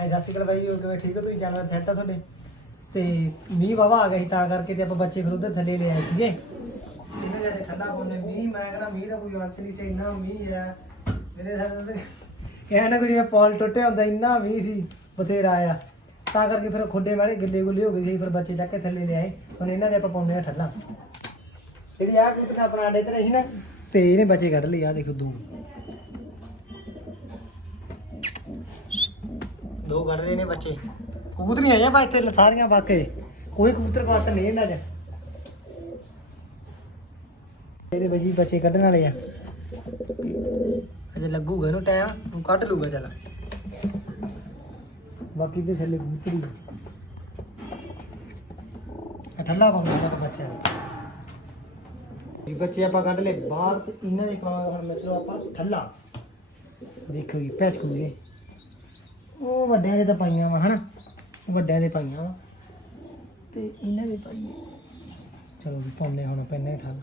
High ਸਤਿ ਸ਼੍ਰੀ ਅਕਾਲ ਬਾਈ ਹੋ ਕਿਵੇਂ? ਠੀਕ ਹੋ ਤੁਸੀਂ? ਜਾਨਵਰ ਸੈੱਟ ਆ ਤੁਹਾਡੇ। ਤੇ ਮੀਂਹ ਵਾਵਾ ਆ ਗਿਆ ਸੀ ਤਾਂ ਕਰਕੇ ਤੇ ਆਪਾਂ ਬੱਚੇ ਫਿਰ ਉਧਰ ਥੱਲੇ ਲੈ ਆਏ ਸੀਗੇ। ਇਹਨਾਂ ਦੇ ਅੱਜ ਠੰਡਾ ਪਾਉਣੇ ਮੀਂਹ। ਮੈਂ ਕਹਿੰਦਾ ਮੀਂਹ ਦਾ ਕੋਈ ਅੰਤ ਨਹੀਂ ਸੀ ਇੰਨਾ ਮੀਂਹ ਆ। ਮੇਰੇ ਸਾਹ ਤੇ ਇਹ ਨਾ ਕੋਈ ਜਿਵੇਂ ਪੌਲ ਟੁੱਟਿਆ ਹੁੰਦਾ ਇੰਨਾ ਮੀਂਹ ਸੀ ਬਥੇਰਾ ਆਇਆ ਤਾਂ ਕਰਕੇ ਫਿਰ ਖੁੱਡੇ ਵਾਲੇ ਗਿੱਲੇ ਗੁੱਲੇ ਹੋ ਗਏ ਸੀ ਫਿਰ ਬੱਚੇ ਚੱਕ ਕੇ ਥੱਲੇ ਲੈ ਆਏ। ਹੁਣ ਇਹਨਾਂ ਦੇ ਆਪਾਂ ਪਾਉਣੇ ਆ ਠੱਲਾ। ਜਿਹੜੀ ਆ ਕਬੂਤਰ ਨੇ ਆਪਣਾ ਅੰਡੇ ਤੇ ਰਹੀ ਨਾ ਤੇ ਇਹਨੇ ਬੱਚੇ ਕੱਢ ਲਏ ਆ ਦੇਖੋ ਦੋ। ਦੋ ਕੱਢ ਰਹੇ ਨੇ ਬੱਚੇ। ਕਬੂਤਰੀਆਂ ਆਈਆਂ ਬਾ ਇੱਥੇ ਸਾਰੀਆਂ ਬਾਕੇ ਕੋਈ ਕਬੂਤਰ ਬਾਤ ਨਹੀਂ ਇਹਨਾਂ 'ਚ। ਇਹਦੇ ਬਜੀ ਬੱਚੇ ਕੱਢਣ ਵਾਲੇ ਆ। ਅਜੇ ਲੱਗੂਗਾ ਇਹਨੂੰ ਟਾਈਮ ਉਹ ਕੱਢ ਲੂਗਾ ਚੱਲ। ਬਾਕੀ ਦੇ ਥੱਲੇ ਕਬੂਤਰੀ ਆ। ਠੱਲਾ ਪਾਉਂਦਾ ਇਹਦਾ ਬੱਚਾ ਇਹ ਬੱਚੇ ਆਪਾਂ ਕੱਢ ਲਏ ਬਾਹਰ ਤੇ ਇਹਨਾਂ ਦੇ ਪਾਵਾਂਗੇ ਹੁਣ ਮਤਲਬ ਆਪਾਂ ਠੱਲਾ। ਦੇਖੋ ਜੀ ਪੈਚ ਖੁੱਲੇ ਉਹ ਵੱਡਿਆਂ ਦੇ ਤਾਂ ਪਾਈਆਂ ਵਾ ਹਨਾ? ਵੱਡਿਆਂ ਦੇ ਪਾਈਆਂ ਵਾ। ਤੇ ਇਹਨਾਂ ਦੇ ਪਾਈਏ ਚਲੋ ਜੀ ਪਾਉਂਦੇ ਹੁਣ ਪੈਨੇ ਠੱਲ।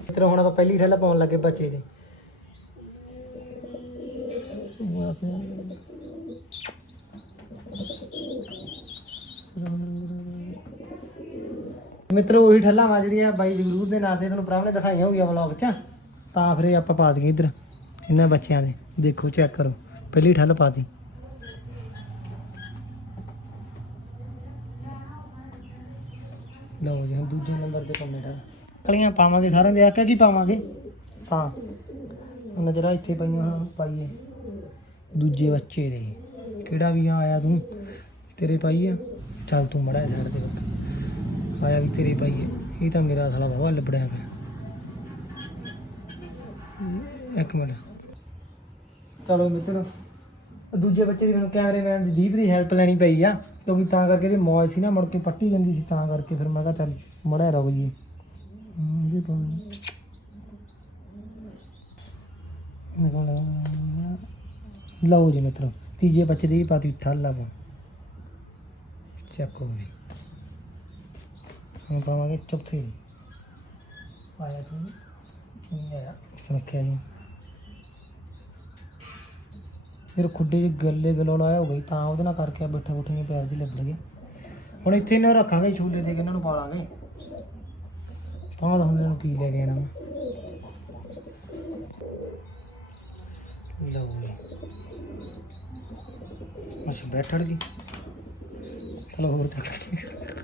ਮਿੱਤਰੋ ਹੁਣ ਆਪਾਂ ਪਹਿਲੀ ਠੱਲ ਪਾਉਣ ਲੱਗੇ ਬੱਚੇ ਦੇ। ਮਿੱਤਰੋ ਉਹੀ ਠੱਲਾਂ ਵਾ ਜਿਹੜੀਆਂ ਬਾਈ ਜਗਰੂਰ ਦੇ ਨਾਂ ਤੇ ਤੁਹਾਨੂੰ ਨੇ ਦਿਖਾਈਆਂ ਹੋਈਆਂ ਵਲੌਗ 'ਚ। ਤਾਂ ਫਿਰ ਇਹ ਆਪਾਂ ਪਾ ਦਈਏ ਇੱਧਰ ਇਹਨਾਂ ਬੱਚਿਆਂ ਦੇ। ਦੇਖੋ ਚੈੱਕ ਕਰੋ। ਪਹਿਲੀ ਠੱਲ ਪਾਤੀ ਲਓ ਜੀ, ਹੁਣ ਦੂਜੇ ਨੰਬਰ ਤੇ ਪਾਉਣੇ ਠੱਲ। ਕਲੀਆਂ ਪਾਵਾਂਗੇ, ਸਾਰਿਆਂ ਦੇ ਆਖਿਆ ਕੀ ਪਾਵਾਂਗੇ? ਤਾਂ। ਉਹਨਾਂ ਜਿਹੜਾ ਇੱਥੇ ਪਈਆਂ ਹੁਣ ਪਾਈਏ। ਦੂਜੇ ਬੱਚੇ ਦੇ। ਕਿਹੜਾ ਵੀ ਆ, ਆਇਆ ਤੂੰ? ਤੇਰੇ ਪਾਈਏ? ਚੱਲ ਤੂੰ ਮੜਾ ਸਾਈਡ ਤੇ ਬੱਕ ਆਇਆ ਵੀ ਤੇਰੇ ਪਾਈਏ। ਇਹ ਤਾਂ ਮੇਰਾ ਸਾਲਾ ਬਹੁਤ ਲੱਭੜਿਆ ਪਿਆ। ਇੱਕ ਮਿੰਟ। ਚਲੋ ਮਿੱਤਰੋ ਦੂਜੇ ਬੱਚੇ ਦੀ ਮੈਨੂੰ ਕੈਮਰਾਮੈਨ ਦੀ ਦੀਪ ਦੀ ਹੈਲਪ ਲੈਣੀ ਪਈ ਆ ਕਿਉਂਕਿ ਤਾਂ ਕਰਕੇ ਜੇ ਮੌਜ ਸੀ ਨਾ ਮੁੜ ਕੇ ਪੱਟੀ ਜਾਂਦੀ ਸੀ ਤਾਂ ਕਰਕੇ ਫਿਰ ਮੈਂ ਕਿਹਾ ਚੱਲ ਮੜਾ ਰਹੋ ਜੀ ਹਮ, ਇਹਦੇ ਲਓ ਜੀ ਮਿੱਤਰੋ ਤੀਜੇ ਬੱਚੇ ਦੀ ਵੀ ਪਾਤੀ ਠੱਲਾ ਪਾ ਚੱਕੋ ਵੀ। ਹੁਣ ਪਾਵਾਂਗੇ ਚੌਥੇ। ਦੀ ਆਇਆ ਤੂੰ। ਨਹੀਂ ਆਇਆ। ਸੁਣਖਿਆ ਜੀ ਫਿਰ ਖੁੱਡੇ 'ਚ ਗੱਲੇ ਗਲੋਲਾ ਆਇਆ ਹੋ ਗਈ, ਤਾਂ ਉਹਦੇ ਨਾਲ ਕਰਕੇ ਬੈਠਾ ਬੁੱਠੀਆਂ ਪੈਰ ਜੀ ਲੱਗ ਲਗੇ ਹੁਣ ਇੱਥੇ ਇਹਨਾਂ ਰੱਖਾਂਗੇ, ਛੂਲੇ ਦੇ ਕੇ ਇਹਨਾਂ ਨੂੰ ਪਾਲਾਂਗੇ। ਤਾਂ ਤਾਂ ਹੁਣ ਨੂੰ ਕੀ ਲੈ ਕੇ ਆਣਾ ਲਓ ਅੱਛਾ ਬੈਠੜ ਗਈ ਚਲੋ ਹੋਰ ਚੱਕ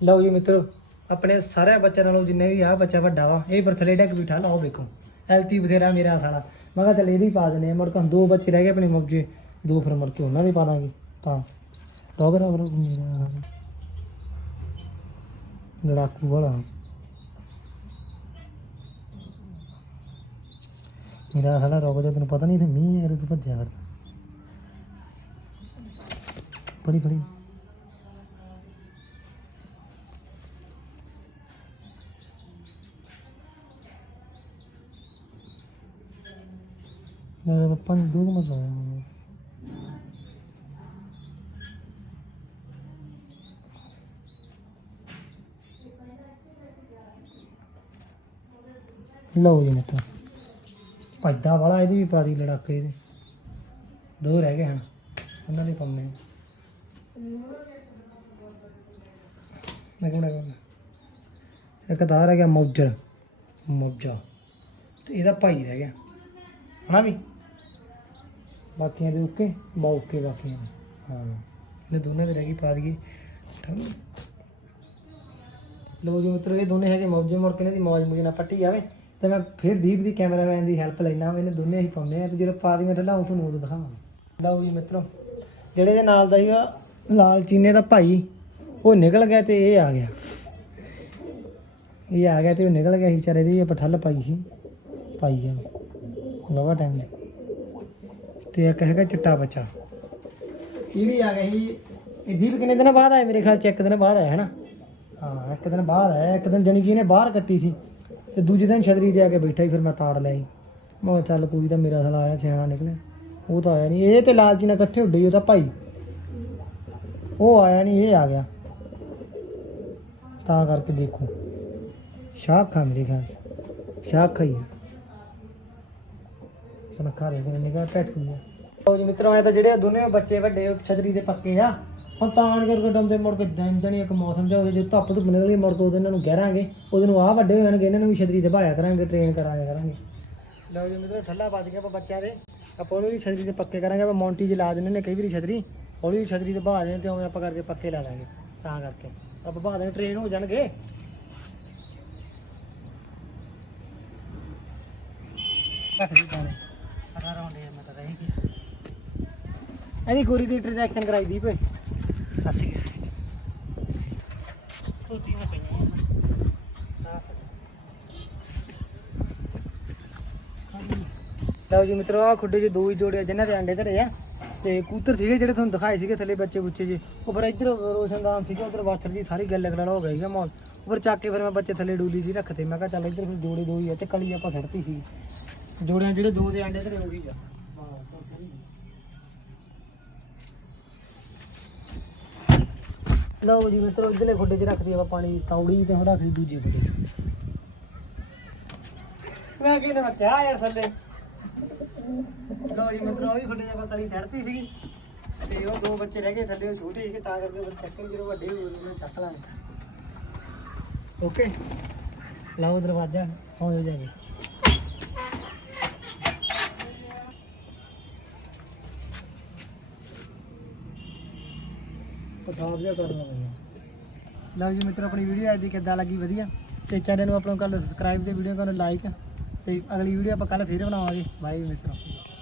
ਲਓ ਜੀ ਮਿੱਤਰੋ, ਆਪਣੇ ਸਾਰੇ ਬੱਚਿਆਂ ਨਾਲੋਂ ਜਿੰਨੇ ਵੀ ਆ ਬੱਚਾ ਵੱਡਾ ਵਾ, ਇਹ ਪਰ ਥੱਲੇ ਡੱਕ ਬਿਠਾ, ਲਾਓ ਵੇਖੋ। ਐਲਤੀ ਬਥੇਰਾ ਮੇਰਾ ਸਾਲਾ। ਮੈਂ ਕਿਹਾ ਚੱਲ ਇਹਦੀ ਪਾ ਦਨੇ ਮੁੜ ਕੇ ਦੋ ਬੱਚੇ ਰਹਿ ਗਏ ਆਪਣੇ ਮੌਜੇ, ਦੋ ਫਿਰ ਮੁੜ ਕੇ ਉਹਨਾਂ ਦੀ ਪਾ ਦਾਂਗੇ। ਤਾਂ ਰੋਬਰ ਰੋਬਰ ਮੇਰਾ ਲੜਾਕੂ ਵਾਲਾ। ਮੇਰਾ ਸਾਲਾ ਰੋਬ ਜਾ ਤੈਨੂੰ ਪਤਾ ਨਹੀਂ ਤੇ ਮੀਂਹ ਯਾਰ ਤੂੰ ਭੱਜਿਆ ਕਰਦਾ ਫੜੀ ਫੜੀ। ਮੇਰੇ ਪਪਾ ਨੇ ਦੋ ਮਜ਼ਾ ਲਓ ਜੀ ਮਿੱਤਰ। ਭੱਜਦਾ ਵਾਲਾ, ਇਹਦੀ ਵੀ ਪਾਦੀ ਲੜਾਕੇ ਦੇ ਦੋ ਰਹਿ ਗਏ ਹਨ ਉਹਨਾਂ ਦੇ ਪੰਨੇ ਮੈਂ ਕਹਿੰਦਾ ਇੱਕ ਤਾਂ ਰਹਿ ਗਿਆ ਮੌਜਰ। ਮੌਜਾ। ਤੇ ਇਹਦਾ ਭਾਈ ਰਹਿ ਗਿਆ। ਹਨਾ ਵੀ? ਬਾਕੀਆਂ ਦੇ ਓਕੇ ਬਾ ਬਾਕੀਆਂ ਦੇ। ਹਾਂ। ਇਹਨੇ ਦੋਨੇ ਦੇ ਰਹਿ ਗਈ, ਪਾ ਦਈਏ। ਲੋ ਜੀ ਮਿੱਤਰੋ, ਇਹ ਦੋਨੇ ਹੈਗੇ ਮੌਜੇ ਮੁੜ ਕੇ ਇਹਨਾਂ ਦੀ ਮੌਜ ਮੁਜੇ ਨਾ ਪੱਟੀ ਜਾਵੇ। ਤੇ ਮੈਂ ਫਿਰ ਦੀਪ ਦੀ ਕੈਮਰਾਮੈਨ ਦੀ ਹੈਲਪ ਲੈਣਾ ਇਹਨੇ ਦੋਨੇ ਹੀ ਪਾਉਂਦੇ ਆ। ਤੇ ਜਦੋਂ ਪਾ ਦੀਆਂ ਢਲਾਉ ਤੁਹਾਨੂੰ ਉਦੋਂ ਦਿਖਾਵਾਂ। ਲਓ ਜੀ ਮਿੱਤਰੋ, ਜਿਹੜੇ ਦੇ ਨਾਲ ਦਾ ਸੀਗਾ, ਲਾਲ ਚੀਨੇ ਦਾ ਭਾਈ, ਉਹ ਨਿਕਲ ਗਿਆ ਤੇ ਇਹ ਆ ਗਿਆ। ਇਹ ਆ ਗਿਆ ਤੇ ਉਹ ਨਿਕਲ ਗਿਆ ਸੀ, ਵਿਚਾਰੇ ਦੀ ਆਪਾਂ ਠੱਲ ਪਾਈ ਸੀ। ਪਾਈ ਆ। ਲਵਾ ਟਾਈਮ ਦੇ ਤੇ ਇੱਕ ਹੈਗਾ ਚਿੱਟਾ ਬੱਚਾ। ਇਹ ਵੀ ਆ ਸੀ। ਇਹ ਦੀਪ ਕਿੰਨੇ ਦਿਨ ਬਾਅਦ ਆਇਆ ਮੇਰੇ ਖਿਆਲ ਚ? ਇੱਕ ਦਿਨ ਬਾਅਦ ਆਇਆ ਹੈ ਨਾ ਹਾਂ ਇੱਕ ਦਿਨ ਬਾਅਦ ਆਇਆ। ਇੱਕ ਦਿਨ ਜਾਣੀ ਕਿ ਇਹਨੇ ਬਾਹਰ ਕੱਟੀ ਸੀ ਤੇ ਦੂਜੇ ਦਿਨ ਛਤਰੀ ਤੇ ਆ ਕੇ ਬੈਠਾ ਹੀ ਫਿਰ ਮੈਂ ਤਾੜ ਸੀ। ਮੈਂ ਚੱਲ ਕੋਈ ਤਾਂ ਮੇਰਾ ਸਾਲਾ ਆਇਆ ਸਿਆਣਾ ਨਿਕਲਿਆ। ਉਹ ਤਾਂ ਆਇਆ ਨਹੀਂ ਇਹ ਤੇ ਲਾਲਚੀ ਨਾਲ ਇਕੱਠੇ ਉੱਡੇ ਉਹਦਾ ਭਾਈ। ਉਹ ਆਇਆ ਨਹੀਂ ਇਹ ਆ ਗਿਆ। ਤਾਂ ਕਰਕੇ ਦੇਖੋ। ਸ਼ਾਖ ਮੇਰੇ ਖਿਆਲ ਸ਼ਾਖ ਹੈ ਚਲ ਖਾ ਰਹੇ ਨੇ ਨਿਗਾਹ ਟੱਟ ਗਈ ਉਹ ਜੀ ਮਿੱਤਰੋ ਆਏ ਤਾਂ ਜਿਹੜੇ ਦੋਨੇ ਬੱਚੇ ਵੱਡੇ, ਉਹ ਛਤਰੀ ਦੇ ਪੱਕੇ ਆ। ਹੁਣ ਤਾਣ ਕਰਕੇ ਡੰਦੇ ਮੁੜ ਕੇ ਦਿਨ ਜਣੀ ਇੱਕ ਮੌਸਮ ਜਿਹਾ ਹੋਵੇ, ਜੇ ਧੁੱਪ ਤੋਂ ਨਿਕਲੀ ਮੁੜ ਕੇ ਉਹਦੇ ਇਹਨਾਂ ਨੂੰ ਗਹਿਰਾਂਗੇ, ਉਹਦੇ ਨੂੰ ਆਹ ਵੱਡੇ ਹੋ ਇਹਨਾਂ ਨੂੰ ਵੀ ਛਤਰੀ ਤੇ ਭਾਇਆ ਕਰਾਂਗੇ ਟ੍ਰੇਨ ਕਰਾਇਆ ਕਰਾਂਗੇ। ਲਓ ਜੀ ਮਿੱਤਰੋ, ਠੱਲਾ ਵੱਜ ਗਿਆ ਆਪਾਂ ਬੱਚਿਆਂ ਦੇ। ਆਪਾਂ ਉਹਨੂੰ ਵੀ ਛਤਰੀ ਦੇ ਪੱਕੇ ਕਰਾਂਗੇ, ਆਪਾਂ ਮੌਂਟੀ 'ਚ ਲਾ ਦਿੰਦੇ ਨੇ ਕਈ ਵਾਰੀ ਛਤਰੀ। ਹੌਲੀ ਵੀ ਛਤਰੀ ਤੇ ਬਹਾ ਦੇਣੇ ਤੇ ਉਵੇਂ ਆਪਾਂ ਕਰਕੇ ਪੱਕੇ ਲਾ ਲਾਂਗੇ, ਤਾਂ ਕਰਕੇ। ਆਪਾਂ ਬਹਾ ਦੇਣੇ ਟ੍ਰੇਨ ਹੋ ਜਾਣਗੇ। ਰੱਖ ਹੁੰਦੇ ਆ ਮੈਂ ਤਾਂ ਰਹੀ ਗਿਆ ਇਹਦੀ ਗੋਰੀ ਦੀ ਇੰਟਰਜੈਕਸ਼ਨ ਕਰਾਈ ਦੀ ਪਏ ਅਸੀਂ। ਤੋਤੀਆਂ ਪਈਆਂ ਲਓ ਜੀ ਮਿੱਤਰੋ ਆ ਖੁੱਡੇ 'ਚ ਦੋ ਹੀ ਜੋੜੇ ਆ ਜਿਨ੍ਹਾਂ ਦੇ ਅੰਡੇ ਧਰੇ ਆ। ਤੇ ਕੂਤਰ ਸੀਗੇ ਜਿਹੜੇ ਤੁਹਾਨੂੰ ਦਿਖਾਏ ਸੀਗੇ ਥੱਲੇ ਬੱਚੇ ਬੁੱਚੇ ਜੀ ਉਹ ਫਿਰ ਇੱਧਰ ਰੋਸ਼ਨਦਾਨ ਸੀਗਾ ਉਧਰ ਵਾਟਰ ਦੀ ਸਾਰੀ ਗੱਲ ਲਗੜਾ ਹੋ ਗਈ ਮਾਹੌਲ। ਉੱਪਰ ਚੱਕ ਕੇ ਫਿਰ ਮੈਂ ਬੱਚੇ ਥੱਲੇ ਡੂਲੀ ਸੀ ਰੱਖਤੇ। ਮੈਂ ਕਿਹਾ ਚੱਲ ਇੱਧਰ ਫਿਰ ਜੋੜੇ ਦੋ ਹੀ ਆ ਤੇ ਕਲੀ ਆਪਾਂ ਛੱਡਤੀ ਸੀ। ਜੋੜਿਆਂ ਜਿਹੜੇ ਦੋ ਦੇ ਅੰਡੇ ਧਰੇ ਉਹੀ ਆ। ਬਸ ਹੋਰ ਕੋਈ ਨਹੀਂ। ਲਓ ਜੀ ਮਿੱਤਰੋ, ਇਧਰਲੇ ਖੁੱਡੇ 'ਚ ਰੱਖਦੀ ਆਪਾਂ ਪਾਣੀ ਦੀ ਤੌੜੀ ਤੇ ਹੁਣ ਰੱਖਦੀ ਦੂਜੇ ਖੁੱਡੇ 'ਚ। ਮੈਂ ਕਿਹਾ ਮੈਂ ਕਿਹਾ ਯਾਰ ਥੱਲੇ। ਲਓ ਜੀ ਮਿੱਤਰੋ ਉਹ ਵੀ ਖੁੱਡੇ 'ਚ ਆਪਾਂ ਕਲੀ ਛੱਡਤੀ ਸੀਗੀ। ਤੇ ਉਹ ਦੋ ਬੱਚੇ ਰਹਿ ਗਏ ਥੱਲੇ, ਉਹ ਛੋਟੇ ਸੀਗੇ, ਤਾਂ ਕਰਕੇ ਉਹ ਚੱਕਣ ਜਦੋਂ ਵੱਡੇ ਹੋਏ ਉਹਨਾਂ ਚੱਕ ਲਾਂਗੇ। ਓਕੇ। ਲਾਓ ਦਰਵਾਜ਼ਾ, ਸੌਂ ਜਾਓ ਜਾ ਕੇ ਜਿਹਾ ਕਰਨਾ ਪੈਂਦਾ ਲਓ ਜੀ ਮਿੱਤਰੋ, ਆਪਣੀ ਵੀਡੀਓ ਅੱਜ ਦੀ ਕਿੱਦਾਂ ਲੱਗੀ? ਵਧੀਆ। ਤੇ ਚੈਨਲ ਨੂੰ ਆਪਣਾ ਕਰ ਸਬਸਕ੍ਰਾਈਬ ਤੇ ਵੀਡੀਓ ਨੂੰ ਲਾਈਕ ਤੇ ਅਗਲੀ ਵੀਡੀਓ ਆਪਾਂ ਕੱਲ ਫੇਰ ਬਣਾਵਾਂਗੇ। ਬਾਏ ਮਿੱਤਰੋ।